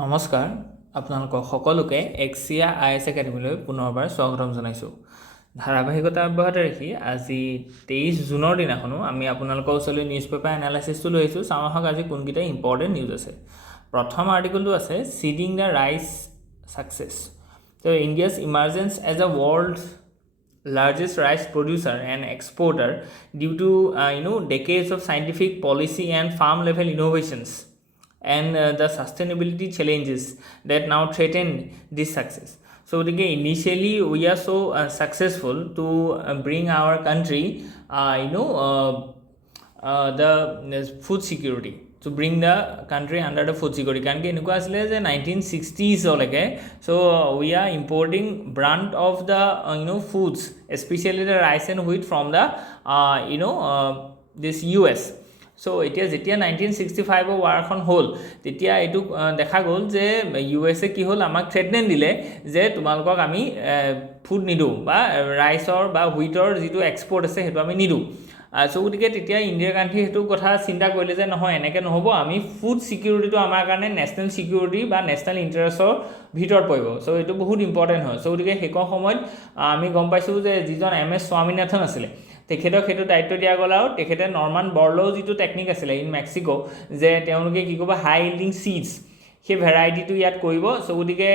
নমস্কাৰ আপোনালোকক সকলোকে AXIA IAS একাডেমীলৈ পুনৰবাৰ স্বাগতম জনাইছোঁ। ধাৰাবাহিকতা অব্যাহত ৰাখি আজি 23 জুনৰ দিনাখনো আমি আপোনালোকৰ ওচৰলৈ নিউজ পেপাৰ এনালাইচিছটো লৈ আহিছোঁ। চাওঁ আহক আজি কোনকেইটা ইম্পৰ্টেণ্ট নিউজ আছে। প্ৰথম আৰ্টিকলটো আছে সিডিং দ্য ৰাইচ সাকসেছ। তো India's emergence as a world's largest rice producer and exporter due to decades of scientific policy and farm level innovations and the sustainability challenges that now threaten this success. So initially we are so successful to bring our country the food security, to bring the country under the food security. Can get 1960s or like so we are importing brunt of the foods, especially the rice and wheat from the this US. So এতিয়া যেতিয়া 1965 ৱাৰখন হ'ল তেতিয়া এইটো দেখা গ'ল যে USA কি হ'ল আমাক থ্ৰেটমেণ্ট দিলে যে তোমালোকক আমি ফুড নিদো বা ৰাইচৰ বা হুইটৰ যিটো এক্সপৰ্ট আছে সেইটো আমি নিদো। সো গতিকে তেতিয়া ইণ্ডিয়া কাণ্ট্ৰি সেইটো কথা চিন্তা কৰিলে যে নহয় এনেকৈ নহ'ব, আমি ফুড ছিকিউৰিটিটো আমাৰ কাৰণে নেশ্যনেল ছিকিউৰিটি বা নেশ্যনেল ইণ্টাৰেষ্টৰ ভিতৰত পৰিব। চ' এইটো বহুত ইম্পৰ্টেণ্ট হয়। চ' গতিকে সেইখন সময়ত আমি গম পাইছোঁ যে যিজন MS স্বামীনাথন আছিলে তেখেতক সেইটো দায়িত্ব দিয়া গ'ল আৰু তেখেতে নৰ্মান বৰলো যিটো টেকনিক আছিলে ইন মেক্সিকো যে তেওঁলোকে কি কৰিব হাই ইল্ডিং চিডছ সেই ভেৰাইটিটো ইয়াত কৰিব। চ' গতিকে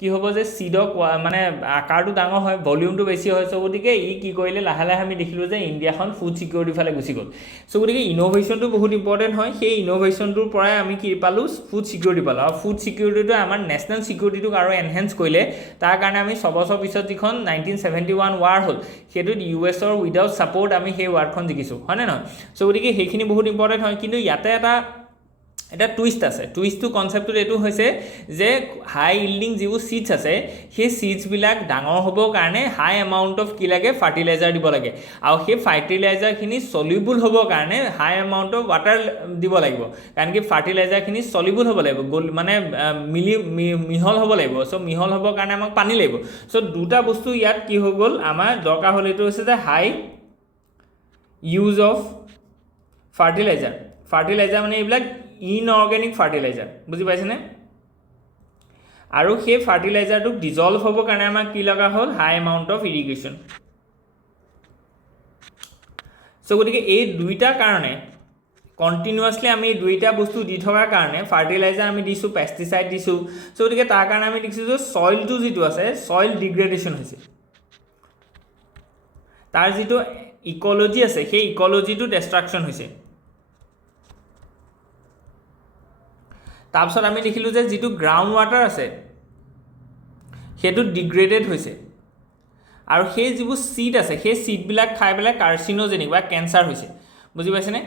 কি হ'ব যে চিডক মানে আকাৰটো ডাঙৰ হয়, ভলিউমটো বেছি হয়। চ' গতিকে ই কি কৰিলে লাহে লাহে আমি দেখিলোঁ যে ইণ্ডিয়াখন ফুড ছিকিউৰিটিৰ ফালে গুচি গ'ল। চ' গতিকে ইন'ভেশ্যনটো বহুত ইম্পৰ্টেণ্ট হয়। সেই ইন'ভেশ্যনটোৰ পৰাই আমি কি পালোঁ, ফুড ছিকিউৰিটি পালোঁ। আৰু ফুড ছিকিউৰিটিটো আমাৰ নেশ্যনেল ছিকিউৰিটিটোক আৰু এনহেঞ্চ কৰিলে। তাৰ কাৰণে আমি ছবছৰ পিছত যিখন 1971 ৱাৰ হ'ল সেইটোত USৰ উইদাউট ছাপৰ্ট আমি সেই ৱাৰখন জিকিছোঁ, হয়নে নহয়? চ' গতিকে সেইখিনি বহুত ইম্পৰ্টেণ্ট হয়। কিন্তু ইয়াতে এটা টুইষ্ট আছে। টুইষ্টটো কনচেপ্টটোত এইটো হৈছে যে হাই ইল্ডিং যিবোৰ চিডছ আছে সেই চিডছবিলাক ডাঙৰ হ'বৰ কাৰণে হাই এমাউণ্ট অফ কি লাগে, ফাৰ্টিলাইজাৰ দিব লাগে। আৰু সেই ফাৰ্টিলাইজাৰখিনি চলিবল হ'বৰ কাৰণে হাই এমাউণ্ট অফ ৱাটাৰ দিব লাগিব। কাৰণ কি ফাৰ্টিলাইজাৰখিনি চলিবল হ'ব লাগিব, মানে মিহল হ'ব লাগিব। চ' মিহল হ'বৰ কাৰণে আমাক পানী লাগিব। চ' দুটা বস্তু ইয়াত কি হৈ গ'ল, আমাৰ দৰকাৰ হ'ল এইটো হৈছে যে হাই ইউজ অফ ফাৰ্টিলাইজাৰ মানে এইবিলাক ইনঅৰ্গেনিক ফাৰ্টিলাইজাৰ, বুজি পাইছেনে? আৰু সেই ফাৰ্টিলাইজাৰটোক ডিজলভ হ'বৰ কাৰণে আমাক কি লগা হ'ল, হাই এমাউণ্ট অফ ইৰিগেশ্যন। চ' গতিকে এই দুইটা কাৰণে কণ্টিনিউৱাছলি আমি দুইটা বস্তু দি থকাৰ কাৰণে ফাৰ্টিলাইজাৰ আমি দিছোঁ, পেষ্টিচাইড দিছোঁ। চ' গতিকে তাৰ কাৰণে আমি দেখিছোঁ যে ছইলটো যিটো আছে ছইল ডিগ্ৰেডেশ্যন হৈছে, তাৰ যিটো ইক'লজি আছে সেই ইক'লজিটো ডেষ্ট্ৰাকশ্যন হৈছে। তাৰপিছত আমি দেখিলোঁ যে যিটো গ্ৰাউণ্ড ৱাটাৰ আছে সেইটো ডিগ্ৰেডেড হৈছে। আৰু সেই যিবোৰ চিড আছে সেই চিডবিলাক খাই পেলাই কাৰ্চিনোজেনিক বা কেঞ্চাৰ হৈছে, বুজি পাইছেনে?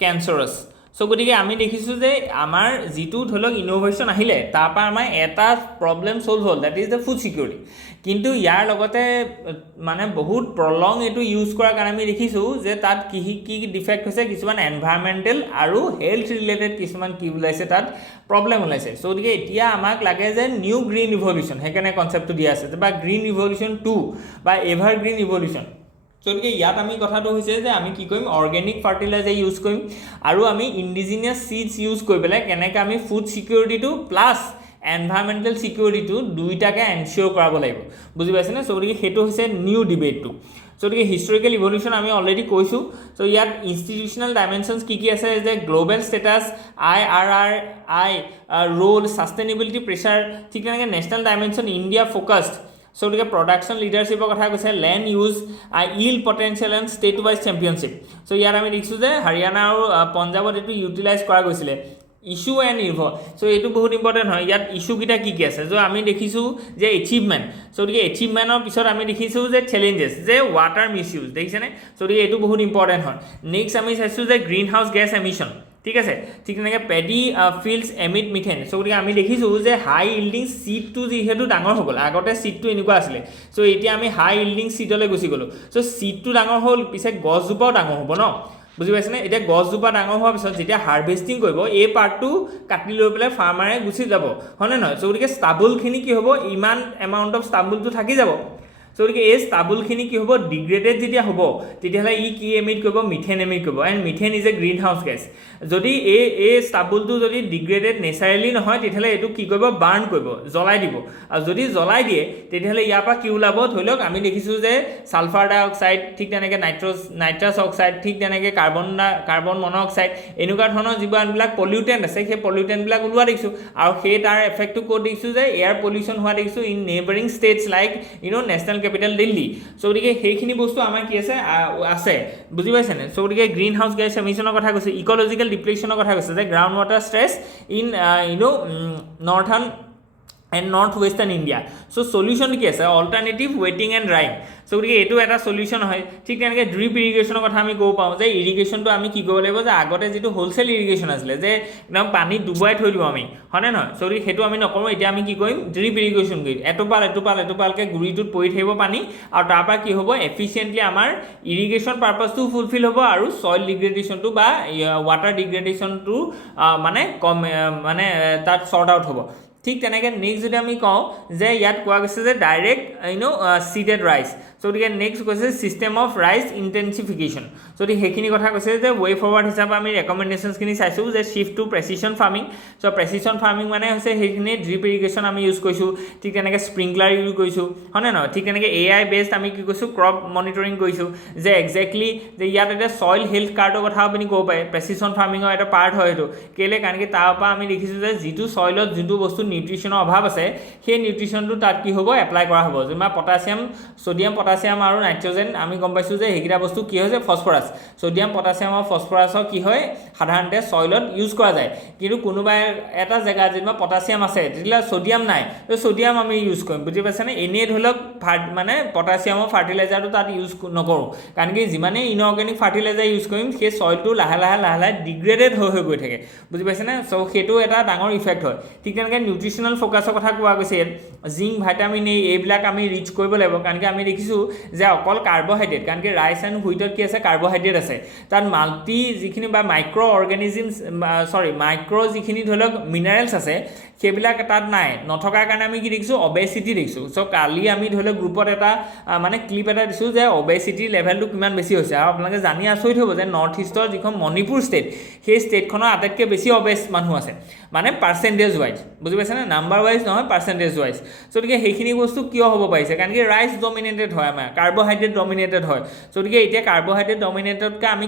কেঞ্চাৰাছ। চ' গতিকে আমি দেখিছোঁ যে আমাৰ যিটো ধৰি লওক ইন'ভেশ্যন আহিলে তাৰপৰা আমাৰ এটা প্ৰব্লেম ছল্ভ হ'ল, that is the food security. কিন্তু ইয়াৰ লগতে মানে বহুত প্ৰলং এইটো ইউজ কৰাৰ কাৰণে আমি দেখিছোঁ যে তাত কি ডিফেক্ট হৈছে, কিছুমান এনভাইৰমেণ্টেল আৰু হেল্থ ৰিলেটেড কিছুমান কি ওলাইছে, তাত প্ৰব্লেম ওলাইছে। চ' গতিকে এতিয়া আমাক লাগে যে নিউ গ্ৰীণ ৰিভলিউশ্যন, সেইকাৰণে কনচেপ্টটো দিয়া আছে বা গ্ৰীণ ৰিভলিউশ্যন 2 বা এভাৰ গ্ৰীণ ৰিভলিউশ্যন। গতিকে ইয়াত আমি কথাটো হৈছে যে আমি কি কৰিম, অৰ্গেনিক ফাৰ্টিলাইজাৰ ইউজ কৰিম আৰু আমি ইণ্ডিজিনিয়াছ চিডছ ইউজ কৰি পেলাই কেনেকৈ আমি ফুড ছিকিউৰিটিটো প্লাছ এনভাইৰমেণ্টেল ছিকিউৰিটিটো দুইটাকে এনচিয়'ৰ কৰাব লাগিব, বুজি পাইছেনে? চ' গতিকে সেইটো হৈছে নিউ ডিবেটটো। চ' গতিকে হিষ্টৰিকেল ইভলিউশ্যন আমি অলৰেডি কৈছোঁ। চ' ইয়াত ইনষ্টিটিউচনেল ডাইমেনশ্যনছ কি আছে যে global status, IRRI role, sustainability pressure, ঠিক তেনেকৈ national dimension India focused. So' গতিকে প্ৰডাকশ্যন লিডাৰশ্বিপৰ কথা কৈছে, land use, yield potential and state wise championship. So' ইয়াত আমি দেখিছোঁ যে হাৰিয়ানা আৰু পঞ্জাৱত এইটো ইউটিলাইজ কৰা গৈছিলে। ইছ্যু এণ্ড নিৰ্ভৰ, চ' এইটো বহুত ইম্পৰ্টেণ্ট হয়। ইয়াত ইছ্যুকেইটা কি আছে, চ' আমি দেখিছোঁ যে এচিভমেণ্ট। চ' গতিকে এচিভমেণ্টৰ পিছত আমি দেখিছোঁ যে চেলেঞ্জেছ, যে ৱাটাৰ মিছ ইউজ, দেখিছেনে? চ' গতিকে এইটো বহুত ইম্পৰ্টেণ্ট হয়। নেক্সট আমি চাইছোঁ যে গ্ৰীণ হাউচ গেছ এমিশ্যন, ঠিক আছে। ঠিক তেনেকৈ পেডি ফিল্ডছ এমিট মিথেন। চ' গতিকে আমি দেখিছোঁ যে হাই ইল্ডিং চিডটো যিহেতু ডাঙৰ হৈ গ'ল, আগতে চিডটো এনেকুৱা আছিলে, চ' এতিয়া আমি হাই ইল্ডিং চিডলৈ গুচি গ'লোঁ। চ' চিডটো ডাঙৰ হ'ল, পিছে গছজোপাও ডাঙৰ হ'ব ন, বুজি পাইছেনে? এতিয়া গছজোপা ডাঙৰ হোৱাৰ পিছত যেতিয়া হাৰ্ভেষ্টিং কৰিব এই পাৰ্টটো কাটি লৈ পেলাই ফাৰ্মাৰে গুচি যাব, হয়নে নহয়? চ' গতিকে ষ্টাবুলখিনি কি হ'ব, ইমান এমাউণ্ট অফ ষ্টাবুলটো থাকি যাব। চ' সো গতিকে এই স্টাবুলখিনি কি হ'ব ডিগ্ৰেডেড যেতিয়া হ'ব তেতিয়াহ'লে ই কি এমিট কৰিব মিথেন এমিট কৰিব and methane is a green house gas যদি এই স্টাবুলটো যদি ডিগ্ৰেডেড নেচাৰেলি নহয় তেতিয়াহ'লে এইটো কি কৰিব বাৰ্ণ কৰিব জ্বলাই দিব আৰু যদি জ্বলাই দিয়ে তেতিয়াহ'লে ইয়াৰ পৰা কি ওলাব ধৰি লওক আমি দেখিছোঁ যে ছালফাৰ ডাই অক্সাইড ঠিক তেনেকৈ নাইট্ৰাছ অক্সাইড ঠিক তেনেকৈ কাৰ্বন মন'অক্সাইড এনেকুৱা ধৰণৰ যিবিলাক পলিউটেণ্ট আছে সেই পলিউটেণ্টবিলাক ওলোৱা দেখিছোঁ আৰু সেই তাৰ এফেক্টটো ক'ত দেখিছোঁ যে এয়াৰ পলিউশ্যন হোৱা দেখিছোঁ in neighbouring states like national capital Delhi so' গতিকে সেইখিনি বস্তু আমাৰ কি আছে বুজি পাইছেনে চ' গতিকে গ্ৰীণ হাউচ গেছ এমিশ্যনৰ কথা কৈছে ইক'লজিকেল ডিপ্লেশ্যনৰ কথা কৈছে যে ground water stress in northern and north western India so' solution কি আছে অল্টাৰনেটিভ ৱেটিং এণ্ড ড্ৰাইং চ' গতিকে এইটো এটা চলিউশ্যন হয় ঠিক তেনেকৈ ড্ৰিপ ইৰিগেশ্যনৰ কথা আমি ক'ব পাৰোঁ যে ইৰিগেশ্যনটো আমি কি কৰিব লাগিব যে আগতে যিটো হ'লচেল ইৰিগেশ্যন আছিলে যে একদম পানীত ডুবাই থৈ দিওঁ আমি হয়নে নহয় চ' গতিকে সেইটো আমি নকৰোঁ এতিয়া আমি কি কৰিম ড্ৰিপ ইৰিগেশ্যন কৰিম এটোপালকৈ গুৰিটোত পৰি থাকিব পানী আৰু তাৰপৰা কি হ'ব এফিচিয়েণ্টলি আমাৰ ইৰিগেশ্যন পাৰ্পাছটো ফুলফিল হ'ব আৰু ছইল ডিগ্ৰেডেশ্যনটো বা ৱাটাৰ ডিগ্ৰেডেশ্যনটো মানে তাত শ্বৰ্ট আউট হ'ব ঠিক তেনেকৈ নেক্সট যদি আমি কওঁ যে ইয়াত কোৱা গৈছে যে ডাইৰেক্ট চিডেড ৰাইচ চ' গতিকে নেক্সট কৈছে ছিষ্টেম অফ ৰাইচ ইণ্টেনচিফিকেশ্যন যদি সেইখিনি কথা কৈছে যে ৱে ফৰৱাৰ্ড হিচাপে আমি ৰেকমেণ্ডেশ্যনছখিনি চাইছোঁ যে শ্বিফ্ট টু প্ৰেচিশ্যন ফাৰ্মিং চ' প্ৰেচিশ্যন ফাৰ্মিং মানে হৈছে সেইখিনি ড্ৰিপ ইৰিগেশ্যন আমি ইউজ কৰিছোঁ ঠিক তেনেকৈ স্প্ৰিংকলাৰ ইউজ কৰিছোঁ হয়নে নহয় ঠিক তেনেকৈ AI বেছড আমি কি কৈছোঁ ক্ৰপ মনিটৰিং কৰিছোঁ যে একজেক্টলি যে ইয়াত এতিয়া ছইল হেল্থ কাৰ্ডৰ কথা আপুনি ক'ব পাৰে প্ৰেচিশ্যন ফাৰ্মিঙৰ এটা পাৰ্ট হয় সেইটো কেলৈ কাৰণ কি তাৰ পৰা আমি দেখিছোঁ যে যিটো ছইলত যোনটো বস্তু নিউট্ৰিশ্যনৰ অভাৱ আছে সেই নিউট্ৰিশ্যনটো তাত কি হ'ব এপ্লাই কৰা হ'ব যেনিবা ছ'ডিয়াম পটাছিয়াম আৰু নাইট্ৰজেন আমি গম পাইছোঁ যে সেইকেইটা বস্তু কি হৈছে ফছফৰাছ ছ'ডিয়াম পটাছিয়াম আৰু ফছফৰাছৰ কি হয় সাধাৰণতে ছইলত ইউজ কৰা যায় কিন্তু কোনোবা এটা জেগাত যেনিবা পটাছিয়াম আছে তেতিয়াহ'লে ছ'ডিয়াম নাই তো ছ'ডিয়াম আমি ইউজ কৰিম বুজি পাইছেনে এনেই ধৰি লওক মানে পটাছিয়ামৰ ফাৰ্টিলাইজাৰটো তাত ইউজ নকৰোঁ কাৰণ কি যিমানেই ইনঅৰ্গেনিক ফাৰ্টিলাইজাৰ ইউজ কৰিম সেই ছইলটো লাহে লাহে ডিগ্ৰেডেড হৈ গৈ থাকে বুজি পাইছেনে চ' সেইটো এটা ডাঙৰ ইফেক্ট হয় ঠিক তেনেকৈ নিউট্ৰিশ্যনেল ফ'কাছৰ কথা কোৱা গৈছে জিংক ভাইটামিন এ এইবিলাক আমি ৰিচ কৰিব লাগিব কাৰণ কি আমি দেখিছোঁ যে অকল কাৰ্বহাইড্ৰেট কাৰণ কি ৰাইচ এণ্ড হুইটত কি আছে কাৰ্বহাইড্ৰেট আছে তাত মাল্টি যিখিনি বা মাইক্ৰ' যিখিনি ধৰি লওক মিনাৰেলছ আছে সেইবিলাক তাত নাই নথকাৰ কাৰণে আমি কি দেখিছোঁ অবেচিটি দেখিছোঁ চ' কালি আমি ধৰি লওক গ্ৰুপত এটা মানে ক্লিপ এটা দিছোঁ যে অবেচিটিৰ লেভেলটো কিমান বেছি হৈছে আৰু আপোনালোকে জানি আচৰিত হ'ব যে নৰ্থ ইষ্টৰ যিখন মণিপুৰ ষ্টেট সেই ষ্টেটখনৰ আটাইতকৈ বেছি অবেচ মানুহ আছে মানে পাৰ্চেণ্টেজ ৱাইজ বুজি পাইছেনে নাম্বাৰ ৱাইজ নহয় পাৰ্চেণ্টেজ ৱাইজ চ' গতিকে সেইখিনি বস্তু কিয় হ'ব পাৰিছে কাৰণ কি ৰাইচ ডমিনেটেড হয় আমাৰ কাৰ্বহাইড্ৰেট ডমিনেটেড হয় চ' গতিকে এতিয়া কাৰ্বহাইড্ৰেট ডমিনেটেডকৈ আমি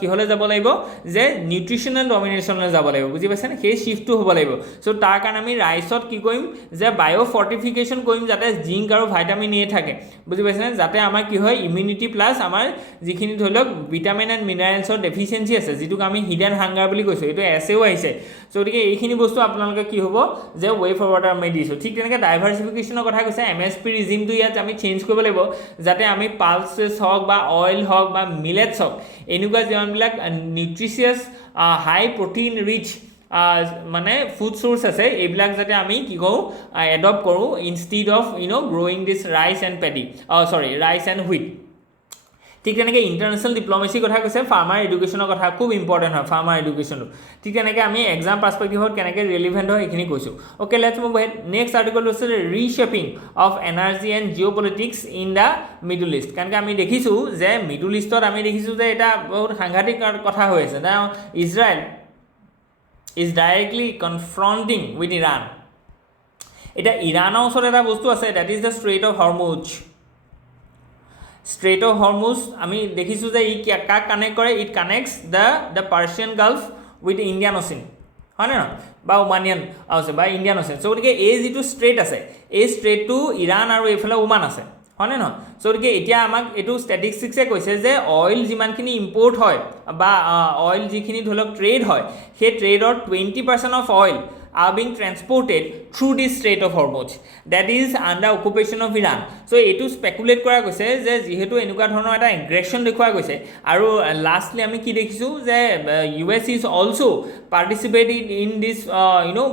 কিহলৈ যাব লাগিব যে নিউট্ৰিশ্যনেল ডমিনেশ্যনলৈ যাব লাগিব বুজি পাইছেনে সেই শ্বিফ্টটো হ'ব লাগিব চ' তাৰ কাৰণে আমি ৰাইচত কি কৰিম যে বায়' ফৰ্টিফিকেশ্যন কৰিম যাতে জিংক আৰু ভাইটামিন এ থাকে বুজি পাইছেনে যাতে আমাৰ কি হয় ইমিউনিটি প্লাছ আমাৰ যিখিনি ধৰি লওক ভিটামিন এণ্ড মিনাৰেলছৰ ডেফিচিয়েঞ্চি আছে যিটোক আমি হিডেন হাংগাৰ বুলি কৈছোঁ এইটো এছেও আহিছে চ' গতিকে এইখিনি বস্তু আপোনালোকে কি হ'ব যে ৱে ফৰৱাৰ্ড আমি দিছোঁ ঠিক তেনেকৈ ডাইভাৰ্চিফিকেশ্যনৰ কথা কৈছে MSP ৰিজিমটো ইয়াত আমি চেঞ্জ কৰিব লাগিব যাতে আমি পালচেছ হওক বা অইল হওক বা মিলেটছ হওক এনেকুৱা যিমানবিলাক নিউট্ৰিচিয়াছ হাই প্ৰটিন ৰিচ মানে ফুড চ'ৰ্চ আছে এইবিলাক যাতে আমি কি কৰোঁ এডপ্ট কৰোঁ instead of growing this rice and wheat ঠিক তেনেকৈ ইণ্টাৰনেশ্যনেল ডিপ্ল'মেচিৰ কথা কৈছে ফাৰ্মাৰ এডুকেশ্যনৰ কথা খুব ইম্পৰ্টেণ্ট হয় ফাৰ্মাৰ এডুকেশ্যনটো ঠিক তেনেকৈ আমি এক্সাম পাৰ্চপেক্টিভত কেনেকৈ ৰিলেভেণ্ট হয় এইখিনি কৈছোঁ okay let's move head next article হৈছে reshaping of energy and geopolitics in the Middle East কাৰণ আমি দেখিছোঁ যে মিডল ইষ্টত আমি দেখিছোঁ যে এটা বহুত সাংঘাতিক কথা হৈ আছে না Israel is directly confronting with Iran. এটা ইৰানৰ ওচৰত এটা বস্তু আছে that is the Strait of Hormuz. Strait of Hormuz আমি দেখিছোঁ যে ই কাক কানেক্ট কৰে it connects the Persian Gulf with the Indian Ocean হয় নে নহয় বা ওমানিয়ান আছে বা ইণ্ডিয়ান অ'চেন চ' গতিকে এই যিটো ষ্ট্ৰেইট আছে এই ষ্ট্ৰেইটটো ইৰাণ আৰু এইফালে ওমান আছে হয়নে নহয় চ' গতিকে এতিয়া আমাক এইটো ষ্টেটিষ্টিক্সে কৈছে যে অইল যিমানখিনি ইম্পৰ্ট হয় বা অইল যিখিনি ধৰি লওক ট্ৰেড হয় সেই ট্ৰেডৰ 20% of oil are being transported through this Strait of Hormuz that is under occupation of Iran. So এইটো স্পেকুলেট কৰা গৈছে যে যিহেতু এনেকুৱা ধৰণৰ এটা এগ্ৰেশ্যন দেখুওৱা গৈছে আৰু লাষ্টলি আমি কি দেখিছোঁ যে US is also participating in this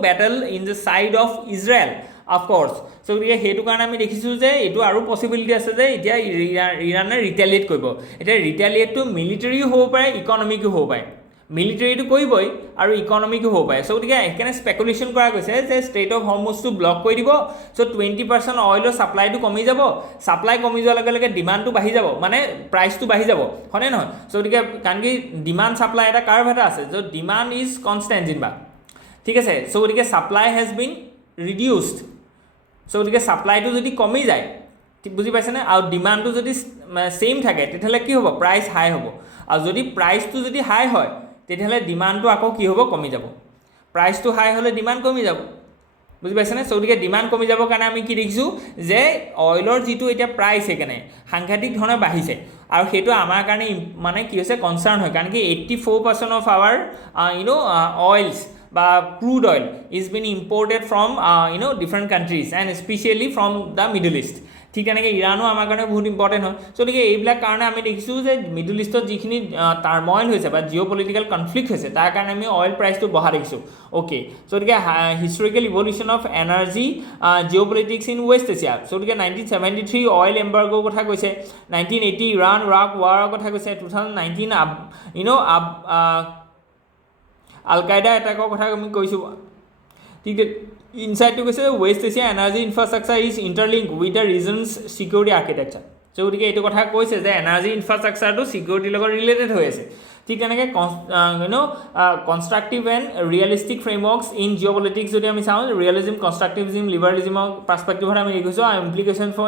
battle in the side of Israel of course. So সেইটো কাৰণে আমি দেখিছোঁ যে এইটো আৰু পচিবিলিটি আছে যে এতিয়া ইৰাণে ৰিটেলিয়েট কৰিব এতিয়া ৰিটেলিয়েটটো মিলিটাৰীও হ'ব পাৰে ইকনমিকো হ'ব পাৰে মিলিটাৰীটো কৰিবই আৰু ইকনমিকো হ'ব পাৰে চ' গতিকে সেইকাৰণে স্পেকুলেশ্যন কৰা গৈছে যে ষ্ট্ৰেইট অফ হৰমুজটো ব্লক কৰি দিব চ' 20% অইলৰ ছাপ্লাইটো কমি যাব ছাপ্লাই কমি যোৱাৰ লগে লগে ডিমাণ্ডটো বাঢ়ি যাব মানে প্ৰাইচটো বাঢ়ি যাব হয়নে নহয় চ' গতিকে কাৰণ কি ডিমাণ্ড ছাপ্লাই এটা কাৰ্ভ এটা আছে য'ত ডিমাণ্ড ইজ কনষ্টেণ্ট যেনিবা ঠিক আছে চ' গতিকে ছাপ্লাই হেজ বিন ৰিডিউচড চ' গতিকে ছাপ্লাইটো যদি কমি যায় বুজি পাইছেনে আৰু ডিমাণ্ডটো যদি ছেইম থাকে তেতিয়াহ'লে কি হ'ব প্ৰাইচ হাই হ'ব আৰু যদি প্ৰাইচটো যদি হাই হয় তেতিয়াহ'লে ডিমাণ্ডটো আকৌ কি হ'ব কমি যাব প্ৰাইচটো হাই হ'লে ডিমাণ্ড কমি যাব বুজি পাইছেনে চ' গতিকে ডিমাণ্ড কমি যাবৰ কাৰণে আমি কি দেখিছোঁ যে অইলৰ যিটো এতিয়া প্ৰাইচ সেইকাৰণে সাংঘাতিক ধৰণে বাঢ়িছে আৰু সেইটো আমাৰ কাৰণে মানে কি হৈছে কনচাৰ্ণ হয় কাৰণ কি 84% অফ আৱাৰ অইলছ বা crude oil is bin imported from different countries and specially from the Middle east ঠিক তেনেকৈ ইৰাণো আমাৰ কাৰণে বহুত ইম্পৰ্টেণ্ট হয় চ' গতিকে এইবিলাক কাৰণে আমি দেখিছোঁ যে মিডল ইষ্টত যিখিনি টাৰ্মইল হৈছে বা জিঅ' পলিটিকেল কনফ্লিক্ট হৈছে তাৰ কাৰণে আমি অইল প্ৰাইচটো বঢ়া দেখিছোঁ অ'কে চ' গতিকে historical evolution of energy geopolitics in West Asia so' গতিকে 1973 অইল এম্বাৰ্গোৰ কথা কৈছে 1980 ইৰাণ ইৰাক ৱাৰৰ কথা কৈছে 2019 আল কায়দা এটাকৰ কথা আমি কৈছোঁ ঠিক ইনচাইটটো কৈছে West Asia energy infrastructure is interlink with the region's security architecture so' গতিকে এইটো কথা কৈছে যে এনাৰ্জি ইনফ্ৰাষ্ট্ৰাকচাৰটো ছিকিউৰিটিৰ লগত ৰিলেটেড হৈ আছে ঠিক তেনেকৈ constructive and realistic frameworks in geopolitics যদি আমি চাওঁ ৰিয়েলিজিম কনষ্ট্ৰাকটিভিজিম লিবাৰেলিজিমৰ পাৰ্চপেক্টিভত আমি কৈছোঁ আৰু ইমপ্লিকেশ্যন ফৰ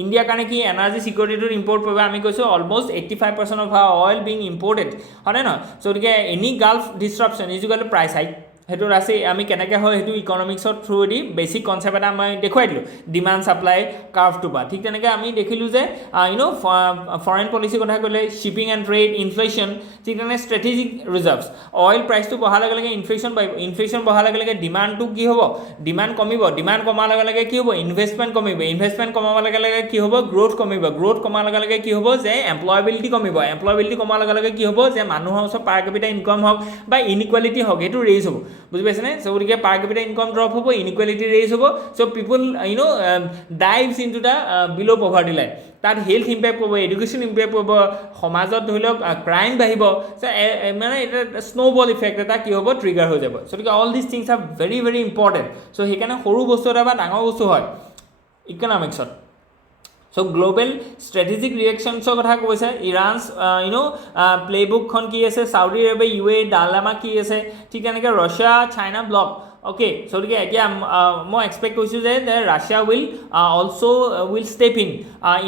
ইণ্ডিয়াৰ কাৰণে কি এনাৰ্জি ছিকিউৰিটিটোত ইম্পৰ্ট কৰিব আমি কৈছোঁ almost 85% of our oil being imported হয়নে নহয় চ' গতিকে any Gulf disruption is equal to price hike সেইটো আছে আমি কেনেকৈ হয় সেইটো ইকনমিক্সৰ থ্ৰুদি বেছিক কনচেপ্ট এটা মই দেখুৱাই দিলোঁ ডিমাণ্ড ছাপ্লাই কাৰ্ভটো পৰা ঠিক তেনেকৈ আমি দেখিলোঁ যে ফৰেইন পলিচিৰ কথা ক'লে শ্বিপিং এণ্ড ট্ৰেড ইনফ্লেশ্যন ঠিক তেনেকৈ ষ্ট্ৰেটেজিক ৰিজাৰ্ভছ অইল প্ৰাইচটো বঢ়াৰ লগে লগে ইনফ্লেশ্যন বাঢ়িব ইনফ্লেশ্যন বঢ়াৰ লগে লগে ডিমাণ্ডটো কি হ'ব ডিমাণ্ড কমিব ডিমাণ্ড কমাৰ লগে লগে কি হ'ব ইনভেষ্টমেণ্ট কমিব ইনভেষ্টমেণ্ট কমাৰ লগে লগে কি হ'ব গ্ৰ'থ কমিব গ্ৰ'থ কমাৰ লগে লগে কি হ'ব যে এমপ্লয়েবিলিটি কমিব এমপ্লয়েবিলিটি কমাৰ লগে লগে কি হ'ব যে মানুহৰ ওচৰত পাৰ কেপিটেল ইনকাম হওক বা ইনইকুৱেলিটি হওক সেইটো ৰেইজ হ'ব বুজি পাইছেনে চ' গতিকে পাৰ কেপিটেল ইনকাম ড্ৰপ হ'ব ইনইকুৱেলিটি ৰেইজ হ'ব so' people dives into the below' poverty line তাত হেল্থ ইম্পেক্ট পাব এডুকেশ্যন ইম্পেক্ট পাব সমাজত ধৰি লওক ক্ৰাইম বাঢ়িব চ' মানে এটা স্ন'বল ইফেক্ট এটা কি হ'ব ট্ৰিগাৰ হৈ যাব চ' গতিকে অল দিছ things R very very important চ' সেইকাৰণে সৰু বস্তু এটা বা ডাঙৰ বস্তু হয় ইকনমিক্সত চ' গ্ল'বেল ষ্ট্ৰেটেজিক ৰিয়েকশ্যনছৰ কথা কৈছে ইৰাণছ প্লে'বুকখন কি আছে চাউদি আৰবে ইউ এ ডালামা কি আছে ঠিক তেনেকৈ Russia China bloc okay so' গতিকে এতিয়া মই এক্সপেক্ট কৰিছোঁ যে Russia will step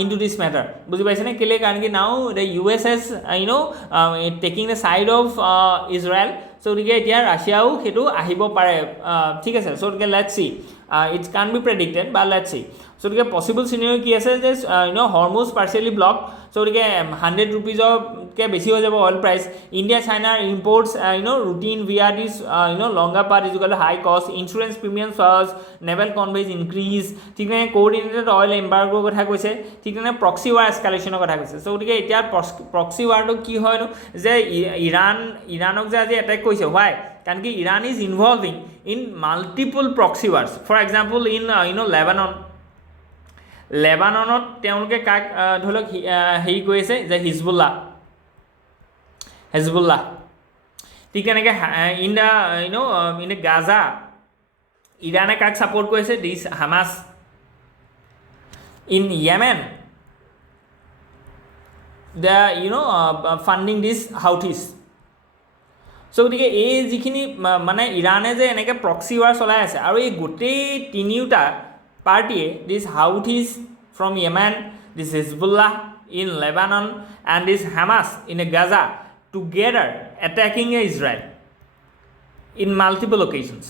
into this matter বুজি পাইছেনে কেলৈ কাৰণ কি now the U S is taking the side of Israel so' গতিকে এতিয়া ৰাছিয়াও সেইটো আহিব পাৰে ঠিক আছে চ' গতিকে let's see it's can be predicted বা লেটছ চি চ' গতিকে পচিবল চিনেৰিঅ' কি আছে যে হৰমুজ পাৰ্চিয়েলি ব্লক চ' গতিকে 100 ৰুপিজতকৈ বেছি হৈ যাব অইল প্ৰাইচ ইণ্ডিয়া চাইনাৰ imports routine via this longer part is equal to high cost insurance premium charge naval convoys increase ঠিক তেনেকৈ কোঅৰ্ডিনেটেড অইল এম্বাৰ্গোৰ কথা কৈছে ঠিক তেনেকৈ প্ৰক্সি ৱাৰ এস্কালেশ্যনৰ কথা কৈছে চ' গতিকে এতিয়া প্ৰক্সি ৱাৰটো কি হয়নো যে ইৰাণক যে আজি এটেক কৰিছে হোৱাই কাৰণ কি Iran is involving in multiple proxy wars for example in লেবাননত তেওঁলোকে কাক ধৰি লওক হেৰি কৰি আছে যে হিজবুল্লাহ ঠিক তেনেকৈ ইন দ্য গাজা ইৰাণে কাক ছাপৰ্ট কৰিছে this Hamas in Yemen the funding this Houthis so' গতিকে এই যিখিনি মানে ইৰাণে যে এনেকৈ প্ৰক্সি ৱাৰ চলাই আছে আৰু এই গোটেই তিনিওটা পাৰ্টিয়ে this Houthis from Yemen this Hezbollah in Lebanon and this Hamas in a Gaza together attacking a Israel in multiple occasions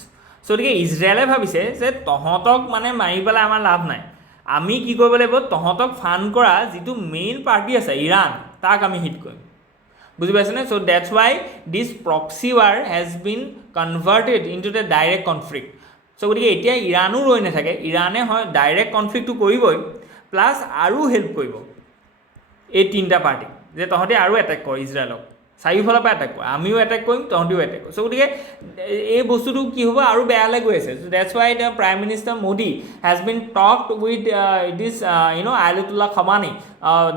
so' গতিকে ইজৰাইলে ভাবিছে যে তহঁতক মানে মাৰি পেলাই আমাৰ লাভ নাই আমি কি কৰিব লাগিব তহঁতক ফাণ্ড কৰা যিটো মেইন পাৰ্টি আছে ইৰাণ তাক আমি হিট কৰিম বুজি পাইছেনে so' that's why this proxy war has been converted into the direct conflict so' গতিকে এতিয়া ইৰাণো ৰৈ নাথাকে ইৰাণে হয় ডাইৰেক্ট কনফ্লিক্টটো কৰিবই প্লাছ আৰু হেল্প কৰিব এই তিনিটা পাৰ্টি যে তহঁতে আৰু এটেক কৰ ইজৰাইলক চাৰিওফালৰ পৰা এটেক কৰ আমিও এটেক কৰিম তহঁতিও এটেক কৰ চ' গতিকে এই বস্তুটো কি হ'ব আৰু বেয়ালৈ গৈ আছে that's Y the prime minister Modi has been talked with this Ayatollah Khamenei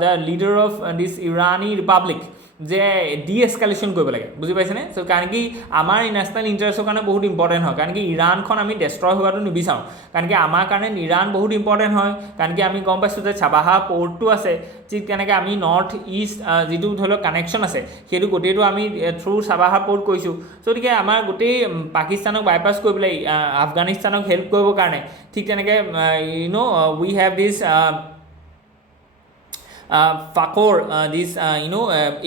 the leader of this Irani Republic যে ডি এস্কালেশ্যন কৰিব লাগে বুজি পাইছেনে চ' কাৰণ কি আমাৰ নেশ্যনেল ইণ্টাৰেষ্টৰ কাৰণে বহুত ইম্পৰ্টেণ্ট হয় কাৰণ কি ইৰাণখন আমি ডেষ্ট্ৰয় হোৱাটো নিবিচাৰোঁ কাৰণ কি আমাৰ কাৰণে ইৰাণ বহুত ইম্পৰ্টেণ্ট হয় কাৰণ কি আমি গম পাইছোঁ যে চাবাহা পৰ্টটো আছে ঠিক তেনেকৈ আমি নৰ্থ ইষ্ট যিটো ধৰি লওক কানেকশ্যন আছে সেইটো গোটেইটো আমি থ্ৰু চাবাহা পৰ্ট কৰিছোঁ চ' গতিকে আমাৰ গোটেই পাকিস্তানক বাইপাছ কৰি পেলাই আফগানিস্তানক হেল্প কৰিবৰ কাৰণে ঠিক তেনেকৈ we have this Farkhor this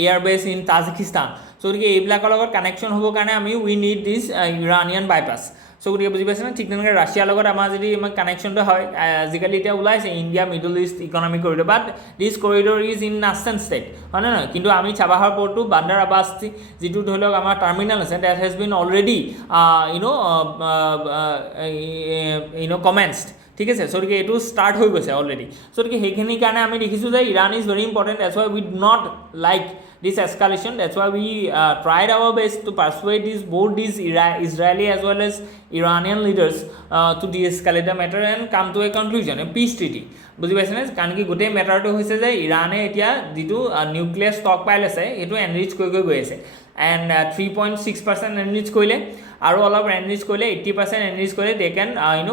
airbase in Tajikistan so' গতিকে এইবিলাকৰ লগত কানেকশ্যন হ'বৰ কাৰণে আমি we need this Iranian bypass so' গতিকে বুজি পাইছেনে ঠিক তেনেকৈ ৰাছিয়াৰ লগত আমাৰ যদি কানেকশ্যনটো হয় আজিকালি এতিয়া ওলাইছে India Middle East economic corridor but this corridor is in nascent state হয় নে নহয় কিন্তু আমি চাবাহাৰ পৰ্টটো বান্দাৰ আবাছ যিটো ধৰি লওক আমাৰ টাৰ্মিনেল আছে that has been already commenced ঠিক আছে চ' গতিকে এইটো ষ্টাৰ্ট হৈ গৈছে অলৰেডি চ' গতিকে সেইখিনিৰ কাৰণে আমি দেখিছোঁ যে Iran is very important that's Y we do not like this escalation that's why we tried our best to persuade both these Israeli as well as Iranian leaders to de-escalate the matter and come to a conclusion a peace treaty বুজি পাইছেনে কাৰণ কি গোটেই মেটাৰটো হৈছে যে ইৰাণে এতিয়া যিটো নিউক্লিয়াৰ ষ্টক পাইল আছে সেইটো এনৰিচ কৰি গৈ আছে এণ্ড 3.6% এনৰিচ কৰিলে আৰু অলপ এনৰিচ কৰিলে 80% এনৰিচ কৰিলে they can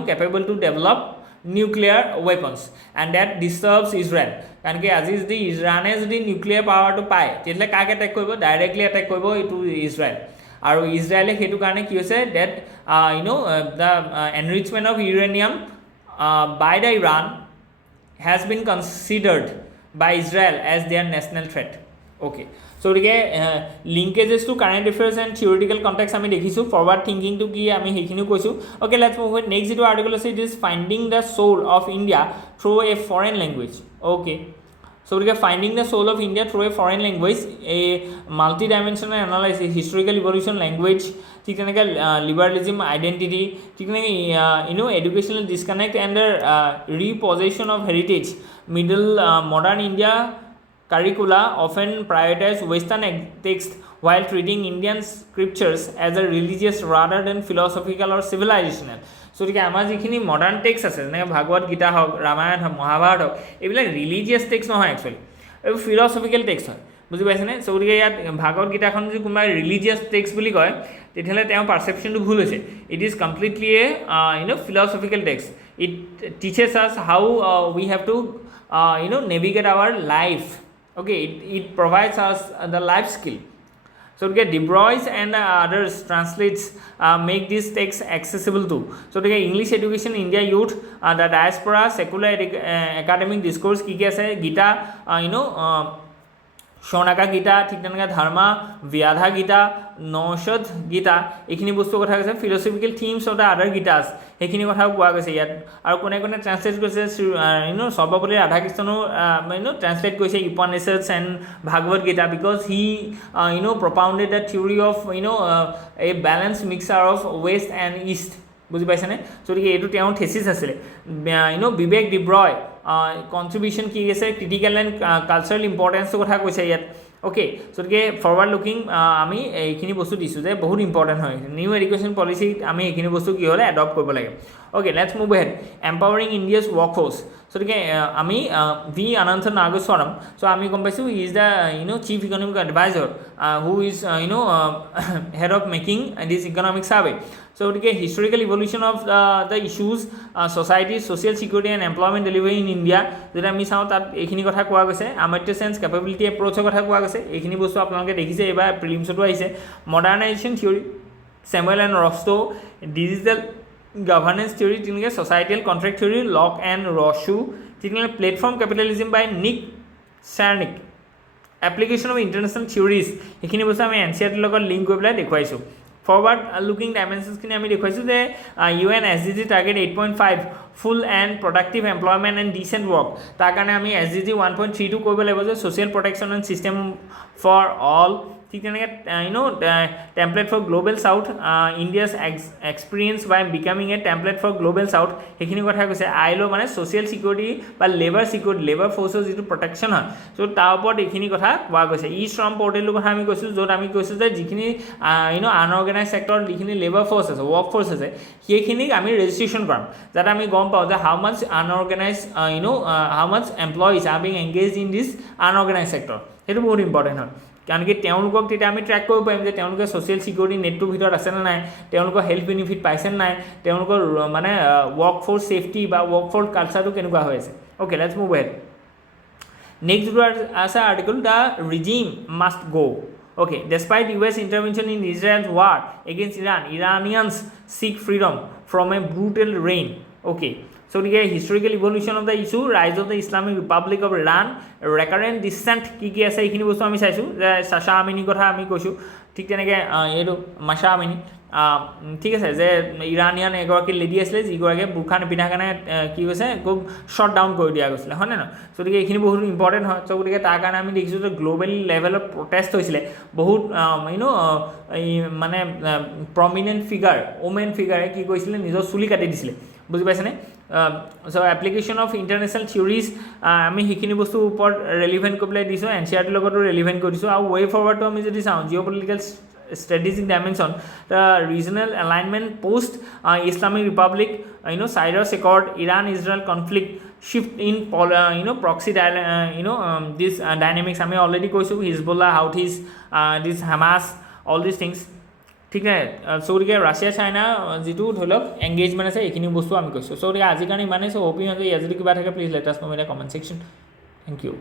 capable to develop nuclear weapons and that disturbs Israel কাৰণ কি আজি যদি ইৰাণে যদি নিউক্লিয়াৰ পাৱাৰটো পায় তেতিয়াহ'লে কাক এটেক কৰিব ডাইৰেক্টলি এটেক কৰিব এইটো ইজৰাইল আৰু ইজৰাইলে সেইটো কাৰণে কি হৈছে that the enrichment of uranium by the Iran has been considered by Israel as their national threat okay so' গতিকে linkages to current affairs and theoretical context আমি দেখিছোঁ ফৰৱাৰ্ড থিংকিংটো কি আমি সেইখিনিও কৈছোঁ okay let's move with next যিটো article আছে it is finding the soul of India through a foreign language okay so' গতিকে finding the soul of India through a foreign language A multi dimensional analysis historical evolution language ঠিক তেনেকৈ liberalism identity ঠিক তেনেকৈ educational disconnect and the reposition of heritage middle modern India curricula often prioritize Western text while treating Indian scriptures as a religious rather than philosophical or civilizational. So গতিকে আমাৰ যিখিনি modern text আছে যেনেকৈ ভাগৱত গীতা হওক ৰামায়ণ হওক মহাভাৰত হওক এইবিলাক ৰিলিজিয়াছ টেক্সট নহয় একচুৱেলি এইবোৰ ফিলচফিকেল টেক্সট হয় বুজি পাইছেনে চ' গতিকে ইয়াত ভাগৱত গীতাখন যদি কোনোবাই ৰিলিজিয়াছ টেক্সট বুলি কয় তেতিয়াহ'লে তেওঁৰ পাৰ্চেপশ্যনটো ভুল হৈছে it is completely a philosophical text it teaches us how we have to navigate our life okay it provides us the life skill so to get De Brois and others translates make this text accessible to so to get English education India youth the diaspora secular academic discourse ki ase gita Shaunaka Gita ঠিক তেনেকৈ ধৰ্মা ব্যাধা গীতা নৌষধ গীতা এইখিনি বস্তুৰ কথা কৈছে philosophical থিমছ of the আদাৰ গীতাছ সেইখিনি কথাও কোৱা গৈছে ইয়াত আৰু কোনে কোনে ট্ৰান্সলেট কৰিছে সৰ্বপল্লী ৰাধাকৃষ্ণনো ট্ৰান্সলেট কৰিছে Upanishads and Bhagavad Gita because he propounded the theory of a balance mixer of west and east বুজি পাইছেনে গতিকে এইটো তেওঁৰ থেচিছ আছিলে বিবেক ডিব্ৰয় কণ্ট্ৰিবিউশ্যন কি আছে ক্ৰিটিকেল এণ্ড কালচাৰেল ইম্পৰ্টেঞ্চৰ কথা কৈছে ইয়াত অ'কে গতিকে ফৰৱাৰ্ড লুকিং আমি এইখিনি বস্তু দিছোঁ যে বহুত ইম্পৰ্টেণ্ট হয় নিউ এডুকেশ্যন পলিচিত আমি এইখিনি বস্তু কি হ'লে এডপ্ট কৰিব লাগে okay let's move ahead empowering India's work force গতিকে আমি ভি অনন্ত নাগেশ্বৰম চ' আমি গম পাইছোঁ he is the chief economic adviser who is head of making this economic survey so' গতিকে historical evolution of the issues society social security and employment delivery in India যদি আমি চাওঁ তাত এইখিনি কথা কোৱা গৈছে আমাৰ্ত্য চেঞ্জ কেপেবিলিটি এপ্ৰ'চৰ কথা কোৱা গৈছে এইখিনি বস্তু আপোনালোকে দেখিছে এইবাৰ প্ৰিলিমছতো আহিছে modernization theory Samuel and Rostow digital governance theory তেনেকৈ societal contract theory Locke and Rousseau তেনেকৈ platform capitalism by Nick Srnicek application of international theories সেইখিনি বস্তু আমি NCERT লগত লিংক কৰি পেলাই দেখুৱাইছোঁ ফৰৱাৰ্ড লুকিং ডাইমেনশ্যনছখিনি আমি দেখুৱাইছোঁ যে UN SDG target 8.5 full and productive employment and decent work তাৰ কাৰণে আমি SDG 1.3টো কৰিব লাগিব যে social protection and system for all ঠিক তেনেকৈ template for global south India's experience by becoming a template for global south সেইখিনি কথা কৈছে ILO মানে ছ'চিয়েল ছিকিউৰিটি বা লেবাৰ ছিকিউৰিটি লেবাৰ ফ'ৰ্চৰ যিটো প্ৰটেকশ্যন হয় চ' তাৰ ওপৰত এইখিনি কথা কোৱা গৈছে ই শ্ৰম পৰ্টেলটোৰ কথা আমি কৈছোঁ য'ত আমি কৈছোঁ যে যিখিনি আনঅৰ্গেনাইজ ছেক্টৰত যিখিনি লেবাৰ ফ'ৰ্চ আছে ৱৰ্ক ফ'ৰ্চ আছে সেইখিনিক আমি ৰেজিষ্ট্ৰেশ্যন কৰাম যাতে আমি গম পাওঁ যে how much unorganize how much employees are being engage in this unorganize sector সেইটো বহুত ইম্পৰ্টেণ্ট হয় কাৰণ কি তেওঁলোকক তেতিয়া আমি ট্ৰেক কৰিব পাৰিম যে তেওঁলোকে ছ'চিয়েল ছিকিউৰিটি নেটটোৰ ভিতৰত আছেনে নাই, তেওঁলোকৰ হেল্থ বেনিফিট পাইছেনে নাই, তেওঁলোকৰ মানে ৱৰ্ক ফ'ৰ্চ ছেফটি বা ৱৰ্ক ফ'ৰ্চ কালচাৰটো কেনেকুৱা হৈ আছে। Okay, let's move ahead. Next যোনটো আছে আৰ্টিকল, দ্য ৰিজিম মাষ্ট গ'। Okay, despite US intervention in Israel's war against Iran, Iranians seek freedom from a brutal reign. Okay, so the historical evolution of the issue, rise of the Islamic Republic of Iran, recurrent dissent কি আছে এইখিনি বস্তু আমি চাইছোঁ, যে চাচা আমিনী কথা আমি কৈছোঁ, ঠিক তেনেকৈ এইটো মাছা আমিনী, ঠিক আছে, যে ইৰাণিয়ান এগৰাকী লেডি আছিলে যিগৰাকীয়ে বুৰ্খা নিপিন্ধাৰ কাৰণে কি কৈছে খুব শ্বট ডাউন কৰি দিয়া গৈছিলে, হয়নে নহয়। চ' গতিকে এইখিনি বহুত ইম্পৰ্টেণ্ট হয়। চ' গতিকে তাৰ কাৰণে আমি দেখিছোঁ যে গ্ল'বেল লেভেলত প্ৰটেষ্ট হৈছিলে বহুত এই মানে প্ৰমিনেণ্ট ফিগাৰ, ওমেন ফিগাৰে কি কৰিছিলে, নিজৰ চুলি কাটি দিছিলে, বুজি পাইছেনে। চ' এপ্লিকেশ্যন অফ ইণ্টাৰনেশ্যনেল থিয়ৰিজ আমি সেইখিনি বস্তুৰ ওপৰত ৰেলিভেণ্ট কৰি পেলাই দিছোঁ, NCERTৰ লগতো ৰেলিভেণ্ট কৰি দিছোঁ। আৰু ৱে ফৰৱাৰ্ডটো আমি যদি চাওঁ, Jio' political strategic dimension, the regional alignment post Islamic Republic, Cyrus Accord, Iran-Israel conflict, shift in proxy this dynamics আমি already কৈছোঁ, Hezbollah, Houthis, this Hamas, all these things, ঠিক আছে। চ' গতিকে ৰাছিয়া চাইনা যিটো ধৰি লওক এংগেজমেণ্ট আছে এইখিনি বস্তু আমি কৈছোঁ। চ' গতিকে আজিৰ কাৰণে ইমানেই। So' hope you enjoy. ইয়াত যদি কিবা থাকে please let us know' in the comment section. Thank U.